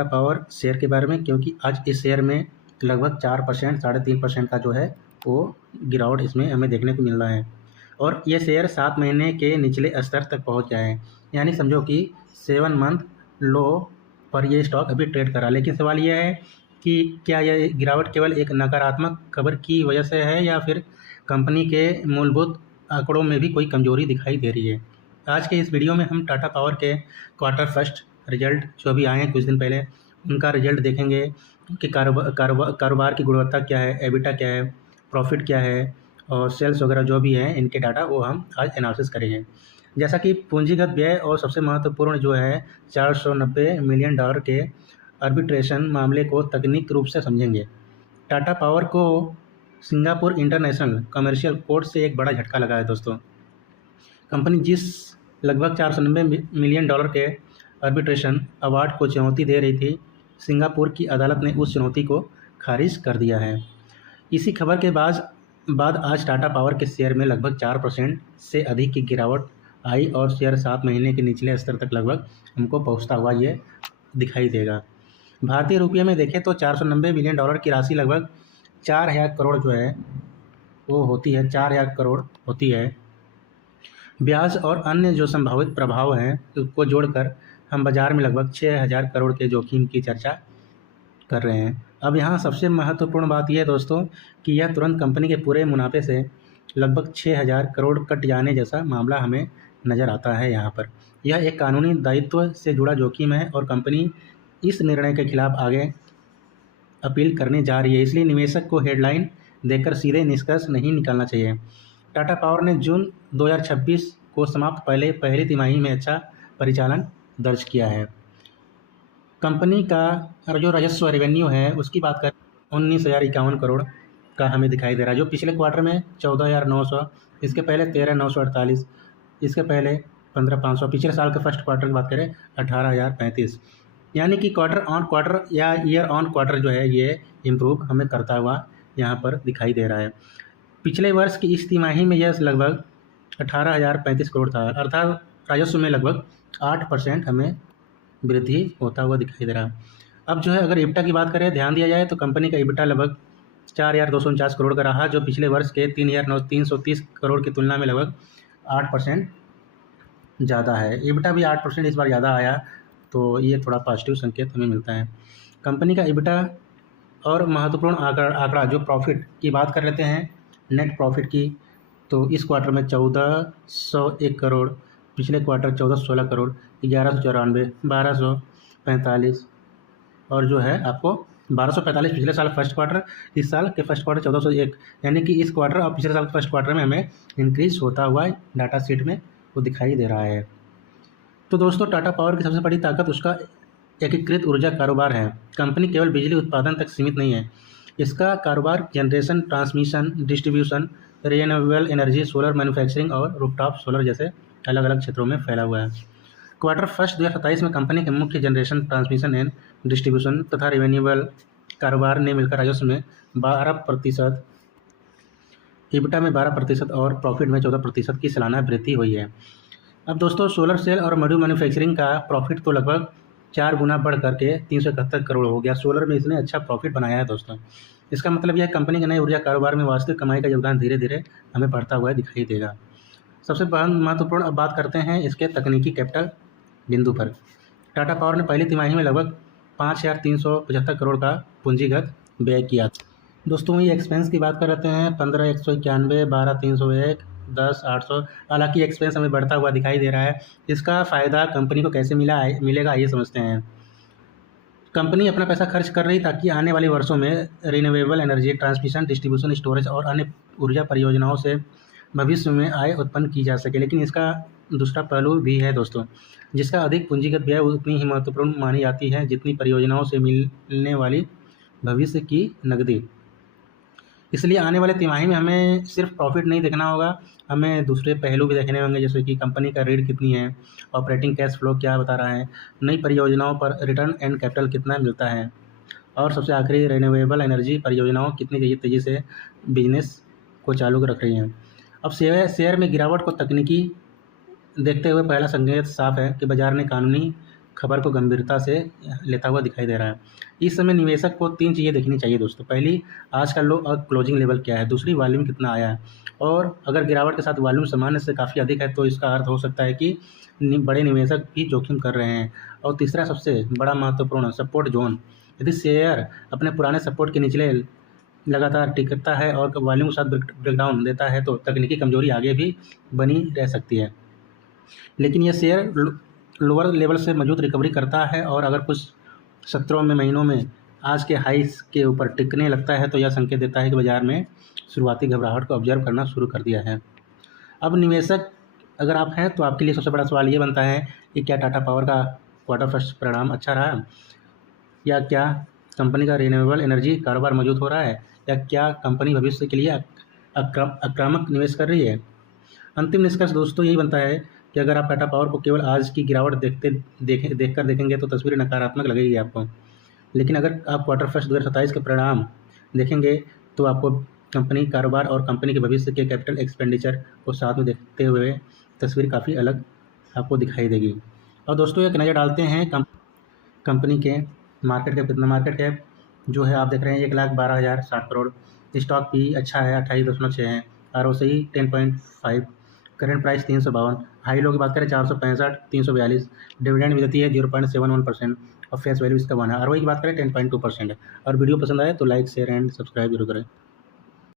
Tata power share के बारे में, क्योंकि आज इस शेयर में लगभग 4%, 3.5% का जो है वो गिरावट इसमें हमें देखने को मिल रहा है। और ये शेयर 7 महीने के निचले स्तर तक पहुंच गया है, यानी समझो कि 7 मंथ लो पर ये स्टॉक अभी ट्रेड करा। लेकिन सवाल ये है कि क्या यह गिरावट केवल एक नकारात्मक खबर की वजह से है या फिर कंपनी के मूलभूत आंकड़ों में भी कोई कमजोरी दिखाई दे रही है। आज के इस वीडियो में हम टाटा पावर के क्वार्टर फर्स्ट रिजल्ट जो अभी आए हैं कुछ दिन पहले, उनका रिजल्ट देखेंगे कि कारोबार की गुणवत्ता क्या है, एबिटा क्या है, प्रॉफिट क्या है और सेल्स वगैरह जो भी हैं इनके डाटा वो हम आज एनालिसिस करेंगे। जैसा कि पूंजीगत व्यय और सबसे महत्वपूर्ण जो है $490 मिलियन के आर्बिट्रेशन मामले को तकनीक रूप से समझेंगे। टाटा पावर को सिंगापुर इंटरनेशनल कमर्शियल कोर्ट से एक बड़ा झटका लगा है दोस्तों। कंपनी जिस लगभग $490 मिलियन के आर्बिट्रेशन अवार्ड को चुनौती दे रही थी, सिंगापुर की अदालत ने उस चुनौती को खारिज कर दिया है। इसी खबर के बाद आज टाटा पावर के शेयर में लगभग 4% से अधिक की गिरावट आई और शेयर 7 महीने के निचले स्तर तक लगभग हमको पहुंचता हुआ ये दिखाई देगा। भारतीय रुपये में देखें तो $490 मिलियन की राशि लगभग 4,000 करोड़ जो है वो होती है, 4,000 करोड़ होती है। ब्याज और अन्य जो संभावित प्रभाव हैं उसको जोड़कर हम बाज़ार में लगभग 6,000 करोड़ के जोखिम की चर्चा कर रहे हैं। अब यहाँ सबसे महत्वपूर्ण बात यह है दोस्तों कि यह तुरंत कंपनी के पूरे मुनाफे से लगभग 6,000 करोड़ कट जाने जैसा मामला हमें नज़र आता है। यहाँ पर यह एक कानूनी दायित्व से जुड़ा जोखिम है और कंपनी इस निर्णय के खिलाफ आगे अपील करने जा रही है। इसलिए निवेशक को हेडलाइन देखकर सीधे निष्कर्ष नहीं निकालना चाहिए। टाटा पावर ने जून 2026 को समाप्त पहली तिमाही में अच्छा परिचालन दर्ज किया है। कंपनी का जो राजस्व रेवेन्यू है उसकी बात करें 19,051 करोड़ का हमें दिखाई दे रहा है, जो पिछले क्वार्टर में 14,900, इसके पहले 13,948, इसके पहले 15,500, पिछले साल के फर्स्ट क्वार्टर की बात करें 18,035, यानी कि क्वार्टर ऑन क्वार्टर या ईयर ऑन क्वार्टर जो है ये इम्प्रूव हमें करता हुआ यहाँ पर दिखाई दे रहा है। पिछले वर्ष की इस तिमाही में यह लगभग 18,035 करोड़ था, अर्थात राजस्व में लगभग 8% हमें वृद्धि होता हुआ दिखाई दे रहा है। अब जो है अगर इबिटा की बात करें, ध्यान दिया जाए तो कंपनी का इबिटा लगभग 4,249 करोड़ का रहा, जो पिछले वर्ष के 3,330 करोड़ की तुलना में लगभग 8% ज़्यादा है। इबिटा भी 8% इस बार ज़्यादा आया, तो ये थोड़ा पॉजिटिव संकेत हमें मिलता है। कंपनी का इबिटा और महत्वपूर्ण आंकड़ा जो प्रॉफिट की बात कर लेते हैं, नेट प्रॉफिट की, तो इस क्वार्टर में 1,401 करोड़, पिछले क्वार्टर 1,416 करोड़, 1,194, 1,245 और जो है आपको 1,245 पिछले साल फर्स्ट क्वार्टर, इस साल के फर्स्ट क्वार्टर 1,401, यानी कि इस क्वार्टर और पिछले साल के फर्स्ट क्वार्टर में हमें इंक्रीज होता हुआ डाटा शीट में वो दिखाई दे रहा है। तो दोस्तों टाटा पावर की सबसे बड़ी ताकत उसका एकीकृत ऊर्जा कारोबार है। कंपनी केवल बिजली उत्पादन तक सीमित नहीं है, इसका कारोबार generation, transmission, distribution, renewable energy, solar manufacturing और रूफटॉप सोलर जैसे अलग अलग क्षेत्रों में फैला हुआ है। क्वार्टर फर्स्ट 2027 में कंपनी के मुख्य जनरेशन, ट्रांसमिशन एंड डिस्ट्रीब्यूशन तथा रिन्यूएबल कारोबार ने मिलकर राजस्व में 12%, इबिटा में 12% और प्रॉफिट में 14% की सालाना वृद्धि हुई है। अब दोस्तों सोलर सेल और मॉड्यूल मैन्युफैक्चरिंग का प्रॉफिट तो लगभग 4 गुना बढ़ करके 371 करोड़ हो गया। सोलर में इसने अच्छा प्रॉफिट बनाया है दोस्तों। इसका मतलब यह कंपनी के नए ऊर्जा कारोबार में वास्तविक कमाई का योगदान धीरे धीरे हमें बढ़ता हुआ दिखाई देगा। सबसे महत्वपूर्ण अब बात करते हैं इसके तकनीकी कैपिटल बिंदु पर। टाटा पावर ने पहली तिमाही में लगभग 5,375 करोड़ का पूंजीगत व्यय किया। दोस्तों ये एक्सपेंस की बात कर लेते हैं, 15,191, 12,301, 10,800, हालांकि एक्सपेंस हमें बढ़ता हुआ दिखाई दे रहा है। इसका फ़ायदा कंपनी को कैसे मिलेगा ये समझते हैं। कंपनी अपना पैसा खर्च कर रही ताकि आने वाले वर्षों में renewable energy, transmission, distribution, storage और अन्य ऊर्जा परियोजनाओं से भविष्य में आय उत्पन्न की जा सके। लेकिन इसका दूसरा पहलू भी है दोस्तों, जिसका अधिक पूंजीगत व्यय उतनी ही महत्वपूर्ण मानी जाती है जितनी परियोजनाओं से मिलने वाली भविष्य की नकदी। इसलिए आने वाले तिमाही में हमें सिर्फ प्रॉफिट नहीं देखना होगा, हमें दूसरे पहलू भी देखने होंगे, जैसे कि कंपनी का ऋण कितनी है, ऑपरेटिंग कैश फ्लो क्या बता रहा है, नई परियोजनाओं पर रिटर्न एंड कैपिटल कितना मिलता है, और सबसे आखिरी रिन्यूएबल एनर्जी परियोजनाओं कितनी तेज़ी से बिजनेस को चालू रख रही हैं। अब शेयर में गिरावट को तकनीकी देखते हुए पहला संकेत साफ है कि बाजार ने कानूनी खबर को गंभीरता से लेता हुआ दिखाई दे रहा है। इस समय निवेशक को 3 चीज़ें देखनी चाहिए दोस्तों। पहली, आज का लो और क्लोजिंग लेवल क्या है। दूसरी, वॉल्यूम कितना आया है, और अगर गिरावट के साथ वॉल्यूम सामान्य से काफ़ी अधिक है तो इसका अर्थ हो सकता है कि बड़े निवेशक भी जोखिम कर रहे हैं। और तीसरा, सबसे बड़ा महत्वपूर्ण, सपोर्ट जोन। यदि शेयर अपने पुराने सपोर्ट के निचले लगातार टिकता है और वॉल्यूम के साथ ब्रेकडाउन देता है तो तकनीकी कमजोरी आगे भी बनी रह सकती है। लेकिन यह शेयर लोअर लेवल से मजबूत रिकवरी करता है, और अगर कुछ सत्रों में महीनों में आज के हाइस के ऊपर टिकने लगता है तो यह संकेत देता है कि बाजार में शुरुआती घबराहट को ऑब्जर्व करना शुरू कर दिया है। अब निवेशक अगर आप हैं तो आपके लिए सबसे बड़ा सवाल ये बनता है कि क्या टाटा पावर का क्वार्टर फर्स्ट परिणाम अच्छा रहा, या क्या कंपनी का रिन्यूएबल एनर्जी कारोबार मौजूद हो रहा है, या क्या कंपनी भविष्य के लिए आक्रामक निवेश कर रही है। अंतिम निष्कर्ष दोस्तों यही बनता है कि अगर आप टाटा पावर को केवल आज की गिरावट देखकर देखेंगे तो तस्वीर नकारात्मक लगेगी आपको। लेकिन अगर आप क्वार्टर फर्स्ट 2027 के परिणाम देखेंगे तो आपको कंपनी कारोबार और कंपनी के भविष्य के कैपिटल एक्सपेंडिचर को साथ में देखते हुए तस्वीर काफ़ी अलग आपको दिखाई देगी। और दोस्तों एक नज़र डालते हैं कंपनी के मार्केट कैप कितना। मार्केट कैप जो है आप देख रहे हैं 1,12,060 करोड़। स्टॉक भी अच्छा है 28.6 है। ROCE 10.5। Current price 352। High low की बात करें 465, 342। डिविडेंड भी देती है 0.71%, और फेस वैल्यू इसका 1 है। ROE की बात करें 10.2% है। और वीडियो पसंद आए तो लाइक शेयर एंड सब्सक्राइब जरूर करें।